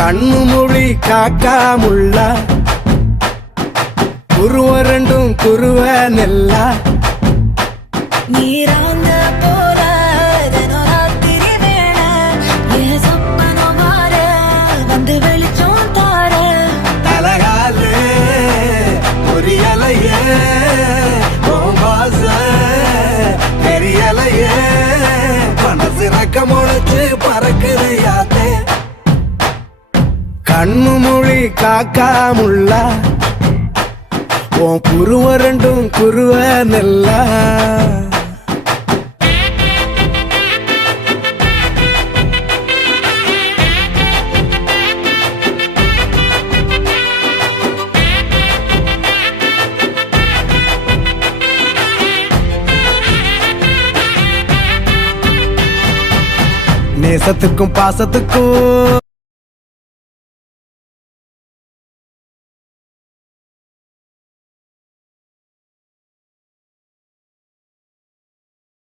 கண்ணு மொழி காக்காமுள்ள குருவ ரெண்டும் குருவ நெல்லா நீராங்க போல தினராத்திரி வேண என் சொப்பனம் மாற வந்து வெளிச்சம் தார தலகாலே பொரியலையே ஓம்பாச பெரியலையே மனசு ரக்க முளைச்சு பறக்குது யாத்தே கண்ணு மொழி காக்காமுள்ள உன் குருவ ரெண்டும் குருவ நெல்லா நேசத்துக்கும் பாசத்துக்கும்